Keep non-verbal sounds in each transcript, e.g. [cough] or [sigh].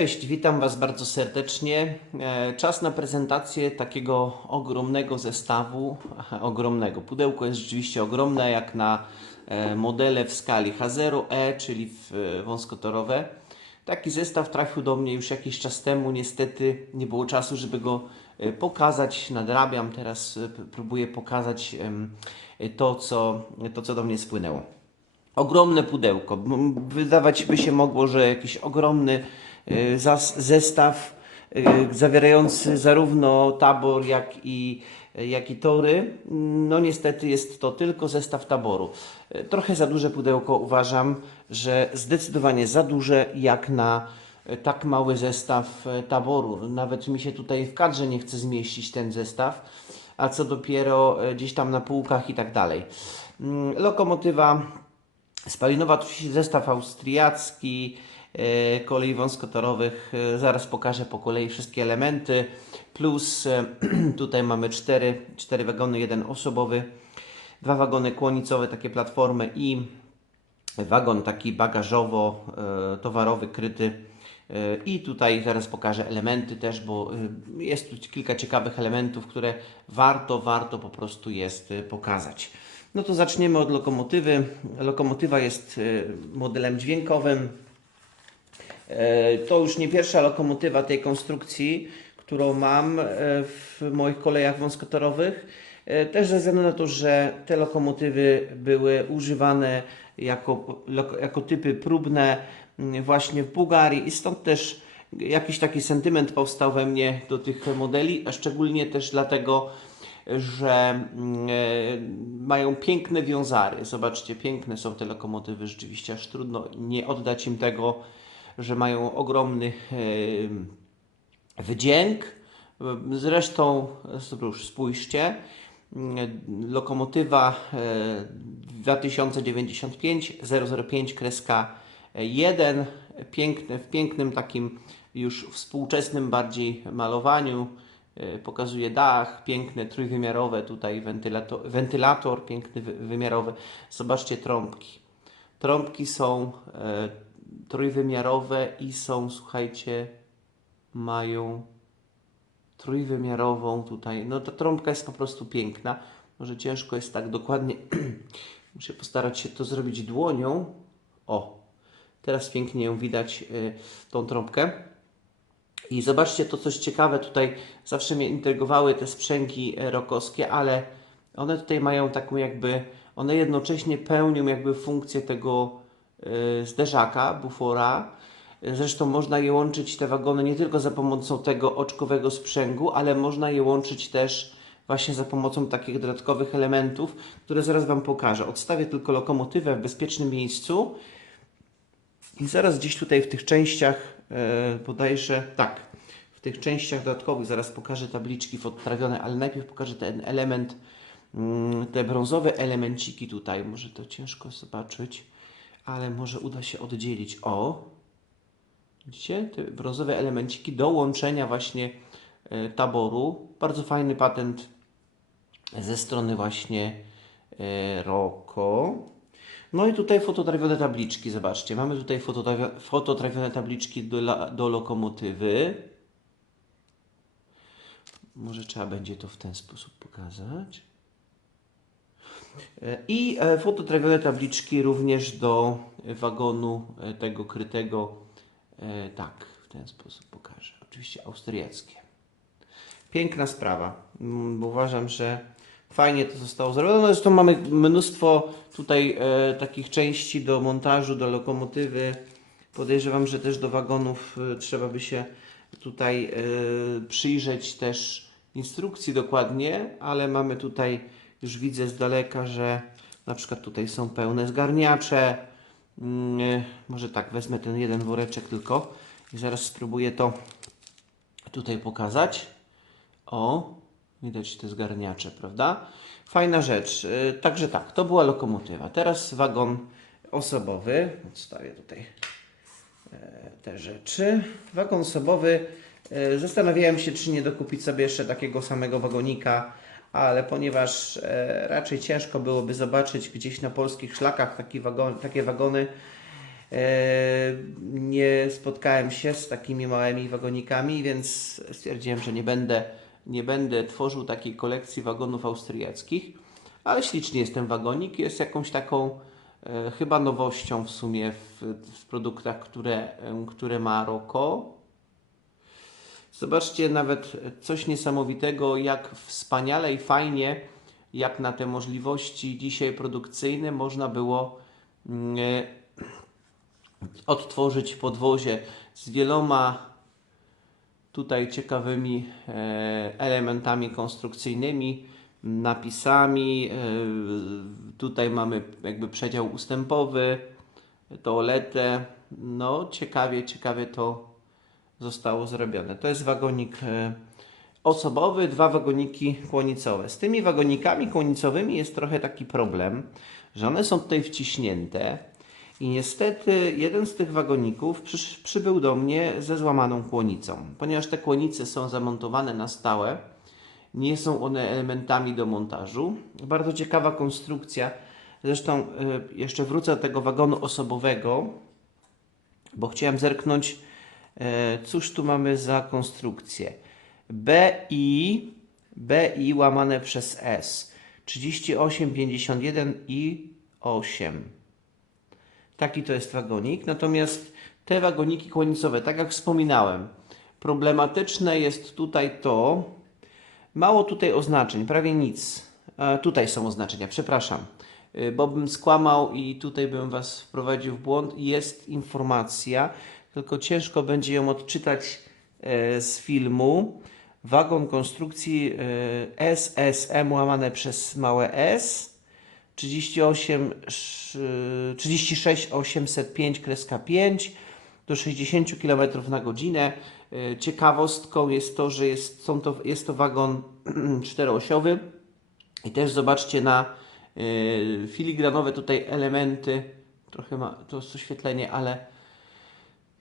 Cześć, witam Was bardzo serdecznie. E, Czas na prezentację takiego ogromnego zestawu. Ogromnego. Pudełko jest rzeczywiście ogromne, jak na e, modele w skali H0E, czyli e, wąskotorowe. Taki zestaw trafił do mnie już jakiś czas temu. Niestety nie było czasu, żeby go pokazać. Nadrabiam teraz, próbuję pokazać to, co, to, co do mnie spłynęło. Ogromne pudełko. Wydawać by się mogło, że jakiś ogromny zestaw y, zawierający zarówno tabor, jak i, jak i tory. No niestety jest to tylko zestaw taboru. Y, Trochę za duże pudełko uważam, że zdecydowanie za duże jak na tak mały zestaw taboru. Nawet mi się tutaj w kadrze nie chce zmieścić ten zestaw, a co dopiero gdzieś tam na półkach i tak dalej. Mm, Lokomotywa Spalinowa się zestaw austriacki, e, kolei wąskotorowych. E, Zaraz pokażę po kolei wszystkie elementy. Plus e, [clears throat] tutaj mamy cztery, cztery wagony, jeden osobowy, dwa wagony kłonicowe, takie platformy i wagon taki bagażowo-towarowy kryty. E, I tutaj zaraz pokażę elementy też, bo e, jest tu kilka ciekawych elementów, które warto, warto po prostu jest e, pokazać. No to zaczniemy od lokomotywy. Lokomotywa jest e, modelem dźwiękowym. E, To już nie pierwsza lokomotywa tej konstrukcji, którą mam e, w moich kolejach wąskotorowych. E, Też ze względu na to, że te lokomotywy były używane jako, jako typy próbne właśnie w Bułgarii i stąd też jakiś taki sentyment powstał we mnie do tych modeli, a szczególnie też dlatego, że mają piękne wiązary. Zobaczcie, piękne są te lokomotywy, rzeczywiście aż trudno nie oddać im tego, że mają ogromny e, wydźwięk. Zresztą, już spójrzcie, mm, lokomotywa e, 2095 005 kreska 1, piękne, w pięknym takim już współczesnym bardziej malowaniu. E, Pokazuje dach, piękne, trójwymiarowe tutaj wentylator, wentylator piękny, wy- wymiarowy. Zobaczcie trąbki. Trąbki są e, trójwymiarowe i są, słuchajcie, mają trójwymiarową tutaj. No ta trąbka jest po prostu piękna. Może ciężko jest tak dokładnie. [clears throat] Muszę postarać się to zrobić dłonią. O, teraz pięknie ją widać, y, tą trąbkę. I zobaczcie to coś ciekawe tutaj. Zawsze mnie intrygowały te sprzęgi e, rokowskie, ale one tutaj mają taką jakby, one jednocześnie pełnią jakby funkcję tego zderzaka, bufora. Zresztą można je łączyć, te wagony, nie tylko za pomocą tego oczkowego sprzęgu, ale można je łączyć też właśnie za pomocą takich dodatkowych elementów, które zaraz Wam pokażę. Odstawię tylko lokomotywę w bezpiecznym miejscu i zaraz gdzieś tutaj w tych częściach e, bodajże, tak, w tych częściach dodatkowych zaraz pokażę tabliczki fototrawione, ale najpierw pokażę ten element, mm, te brązowe elemenciki tutaj. Może to ciężko zobaczyć, ale może uda się oddzielić. O, widzicie? Te brązowe elemenciki do łączenia właśnie e, taboru. Bardzo fajny patent ze strony właśnie e, Roko. No i tutaj fototrawione tabliczki, zobaczcie. Mamy tutaj fototrawi- fototrawione tabliczki do, do lokomotywy. Może trzeba będzie to w ten sposób pokazać. I e, fototrawione tabliczki również do e, wagonu e, tego krytego. Tak, w ten sposób pokażę. Oczywiście austriackie. Piękna sprawa, mm, uważam, że fajnie to zostało zrobione. No Zresztą mamy mnóstwo tutaj takich części do montażu, do lokomotywy. Podejrzewam, że też do wagonów trzeba by się tutaj przyjrzeć też instrukcji dokładnie, ale mamy tutaj, już widzę z daleka, że na przykład tutaj są pełne zgarniacze. Mm, e, Może tak, wezmę ten jeden woreczek tylko i zaraz spróbuję to tutaj pokazać. O, widać te zgarniacze, prawda? Fajna rzecz. Yy, Także tak, to była lokomotywa. Teraz wagon osobowy. Odstawię tutaj e, te rzeczy. Wagon osobowy. e, Zastanawiałem się, czy nie dokupić sobie jeszcze takiego samego wagonika, ale ponieważ e, raczej ciężko byłoby zobaczyć gdzieś na polskich szlakach taki wagon, takie wagony, E, Nie spotkałem się z takimi małymi wagonikami, więc stwierdziłem, że nie będę, nie będę tworzył takiej kolekcji wagonów austriackich, ale śliczny jest ten wagonik, jest jakąś taką e, chyba nowością w sumie w, w produktach, które, które ma Roko. Zobaczcie nawet coś niesamowitego, jak wspaniale i fajnie, jak na te możliwości dzisiaj produkcyjne można było mm, e, odtworzyć podwozie z wieloma tutaj ciekawymi e, elementami konstrukcyjnymi, napisami. E, tutaj mamy jakby przedział ustępowy, toaletę. No, ciekawie, ciekawie to zostało zrobione. To jest wagonik e, osobowy, dwa wagoniki kłonicowe. Z tymi wagonikami kłonicowymi jest trochę taki problem, że one są tutaj wciśnięte i niestety jeden z tych wagoników przysz, przybył do mnie ze złamaną kłonicą. Ponieważ te kłonice są zamontowane na stałe, nie są one elementami do montażu. Bardzo ciekawa konstrukcja. Zresztą e, jeszcze wrócę do tego wagonu osobowego, bo chciałem zerknąć, cóż tu mamy za konstrukcję. BI, BI łamane przez S. 38, 51 i 8. Taki to jest wagonik. Natomiast te wagoniki kłonicowe, tak jak wspominałem, problematyczne jest tutaj to, mało tutaj oznaczeń, prawie nic. E, tutaj są oznaczenia, przepraszam, e, bo bym skłamał i tutaj bym Was wprowadził w błąd. Jest informacja, tylko ciężko będzie ją odczytać e, z filmu. Wagon konstrukcji e, SSM łamane przez małe s 38, sz- 36 805 kreska 5 do 60 km na godzinę. E, Ciekawostką jest to, że jest, są to, jest to wagon [clears throat] czteroosiowy i też zobaczcie na filigranowe tutaj elementy, trochę ma to oświetlenie, ale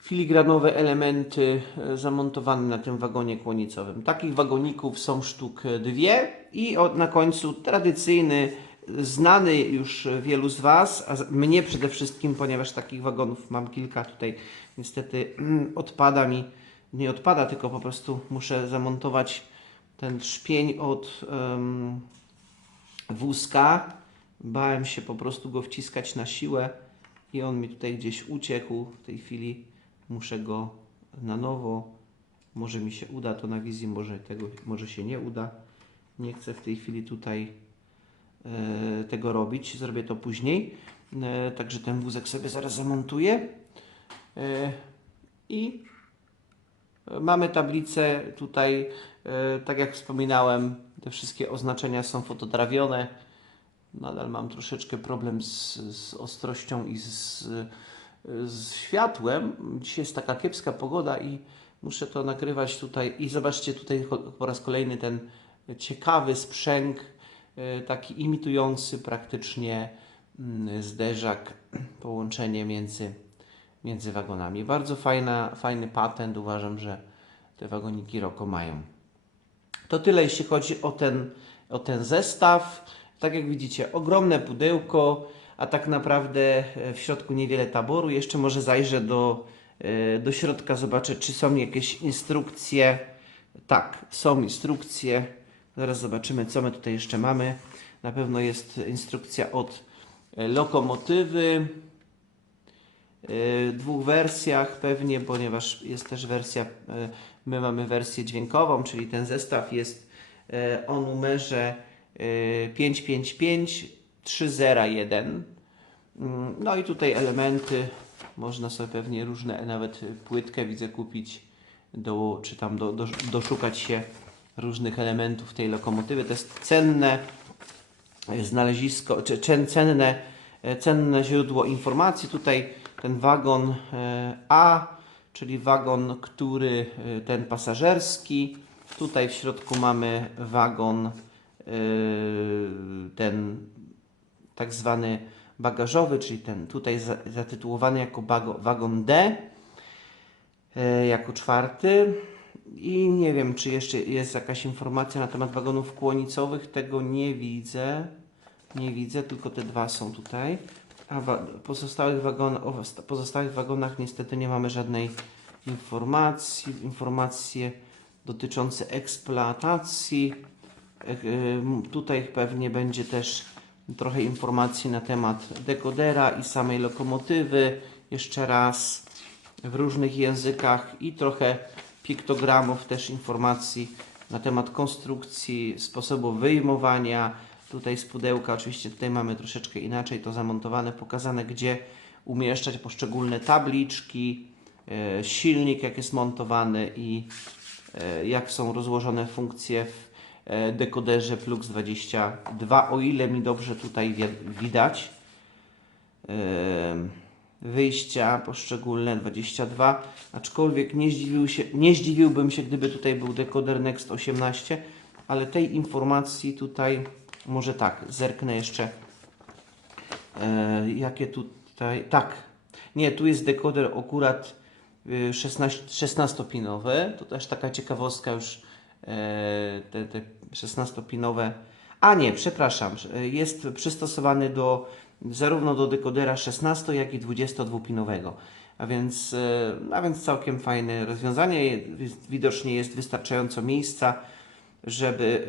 filigranowe elementy e, zamontowane na tym wagonie kłonicowym. Takich wagoników są sztuk dwie i na końcu tradycyjny, znany już wielu z Was, a mnie przede wszystkim, ponieważ takich wagonów mam kilka tutaj, niestety odpada mi, nie odpada, tylko po prostu muszę zamontować ten trzpień od em, wózka. Bałem się po prostu go wciskać na siłę i on mi tutaj gdzieś uciekł. W tej chwili muszę go na nowo. Może mi się uda to na wizji, może, tego, może się nie uda. Nie chcę w tej chwili tutaj e, tego robić. Zrobię to później. E, także ten wózek sobie zaraz zamontuję. E, I Mamy tablicę tutaj, e, tak jak wspominałem, te wszystkie oznaczenia są fototrawione. Nadal mam troszeczkę problem z, z ostrością i z, z światłem. Dzisiaj jest taka kiepska pogoda i muszę to nagrywać tutaj. I zobaczcie tutaj po raz kolejny ten ciekawy sprzęg, e, taki imitujący praktycznie mm, zderzak, [clears throat] połączenie między między wagonami. Bardzo fajna, fajny patent. Uważam, że te wagoniki Roko mają. To tyle, jeśli chodzi o ten, o ten zestaw. Tak jak widzicie, ogromne pudełko, a tak naprawdę e, w środku niewiele taboru. Jeszcze może zajrzę do, e, do środka, zobaczę, czy są jakieś instrukcje. Tak, są instrukcje. Zaraz zobaczymy, co my tutaj jeszcze mamy. Na pewno jest instrukcja od e, lokomotywy. W dwóch wersjach pewnie, ponieważ jest też wersja, my mamy wersję dźwiękową, czyli ten zestaw jest o numerze 555 3 zera 1. Mm, no i tutaj elementy, można sobie pewnie różne, nawet płytkę widzę kupić, do, czy tam do, do, doszukać się różnych elementów tej lokomotywy. To jest cenne znalezisko, czy, czy cenne, e, cenne źródło informacji. Tutaj ten wagon e, A, czyli wagon, który e, ten pasażerski. Tutaj w środku mamy wagon ten tak zwany bagażowy, czyli ten tutaj za- zatytułowany jako wagon D, e, jako czwarty. I nie wiem, czy jeszcze jest jakaś informacja na temat wagonów kłonicowych. Tego nie widzę. Nie widzę, tylko te dwa są tutaj. A wa- pozostałych, wagon, o sta- pozostałych wagonach niestety nie mamy żadnej informacji. Informacje dotyczące eksploatacji. E, Tutaj pewnie będzie też trochę informacji na temat dekodera i samej lokomotywy. Jeszcze raz w różnych językach i trochę piktogramów, też informacji na temat konstrukcji, sposobu wyjmowania. Tutaj z pudełka, oczywiście tutaj mamy troszeczkę inaczej to zamontowane, pokazane gdzie umieszczać poszczególne tabliczki, e, silnik jak jest montowany i e, jak są rozłożone funkcje w dekoderze Flux 22, o ile mi dobrze tutaj wi- widać. Em, wyjścia poszczególne 22, aczkolwiek nie, zdziwił się, nie zdziwiłbym się, gdyby tutaj był dekoder Next 18, ale tej informacji tutaj, może tak, zerknę jeszcze, e, jakie tutaj, tak, nie, tu jest dekoder akurat y, 16, 16-pinowy, to też taka ciekawostka już, e, te, te 16-pinowe, a nie, przepraszam, e, jest przystosowany do zarówno do dekodera 16, jak i 22-pinowego. A więc, e, a więc całkiem fajne rozwiązanie. Widocznie jest wystarczająco miejsca, żeby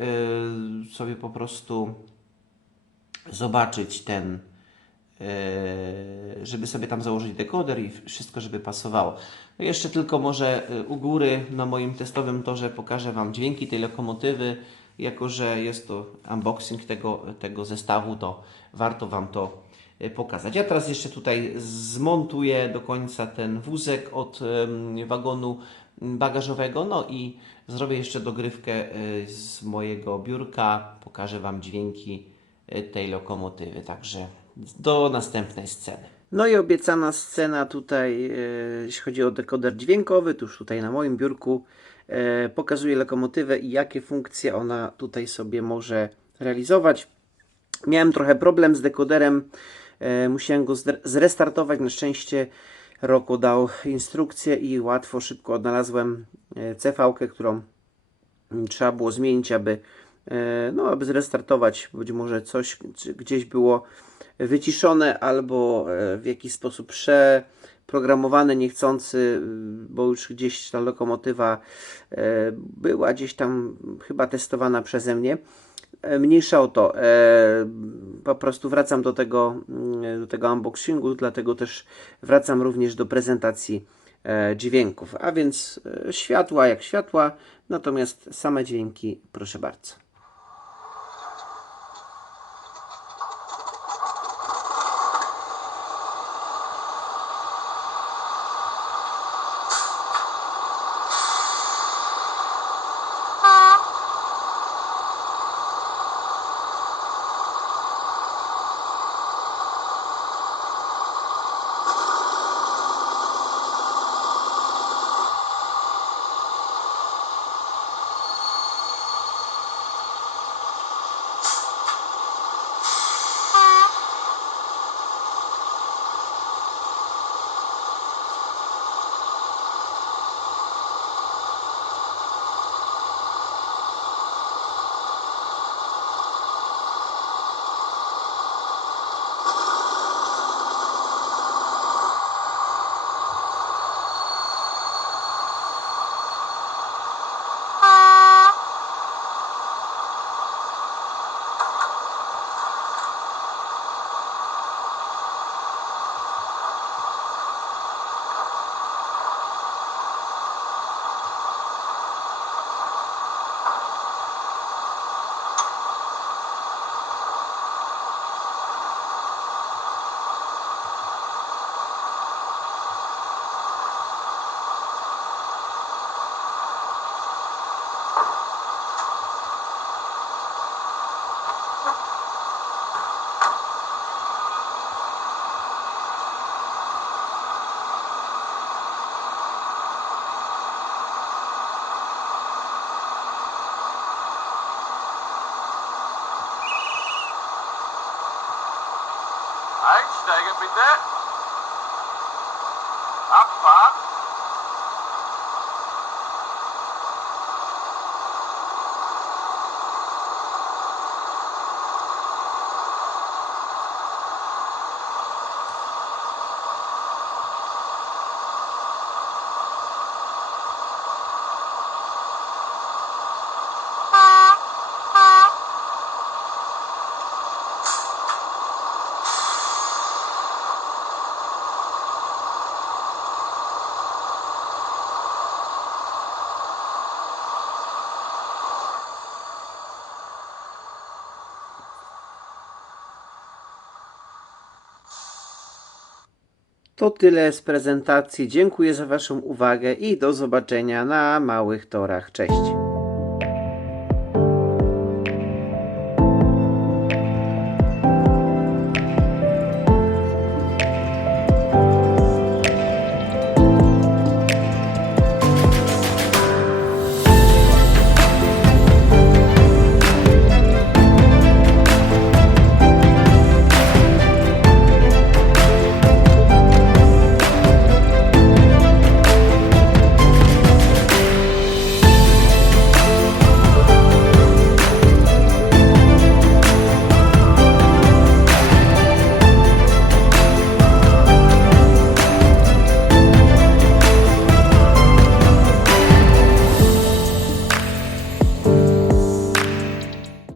e, sobie po prostu zobaczyć ten, żeby sobie tam założyć dekoder i wszystko, żeby pasowało. No jeszcze tylko może u góry na moim testowym torze pokażę Wam dźwięki tej lokomotywy. Jako, że jest to unboxing tego, tego zestawu, to warto Wam to e, pokazać. Ja teraz jeszcze tutaj zmontuję do końca ten wózek od wagonu bagażowego, no i zrobię jeszcze dogrywkę e, z mojego biurka. Pokażę Wam dźwięki e, tej lokomotywy, także do następnej sceny. No i obiecana scena tutaj, jeśli chodzi o dekoder dźwiękowy, tuż tutaj na moim biurku pokazuje lokomotywę i jakie funkcje ona tutaj sobie może realizować. Miałem trochę problem z dekoderem, e, musiałem go zre- zrestartować. Na szczęście Roko dał instrukcję i łatwo, szybko odnalazłem e, CV-kę, którą trzeba było zmienić, aby, e, no, aby zrestartować. Być może coś gdzieś było wyciszone albo e, w jakiś sposób przeprogramowane niechcący, y, bo już gdzieś ta lokomotywa e, była gdzieś tam chyba testowana przeze mnie. E, Mniejsza o to, e, po prostu wracam do tego, mm, do tego unboxingu, dlatego też wracam również do prezentacji e, dźwięków. A więc światła jak światła, natomiast same dźwięki, proszę bardzo. with that. To tyle z prezentacji. Dziękuję za Waszą uwagę i do zobaczenia na małych torach. Cześć.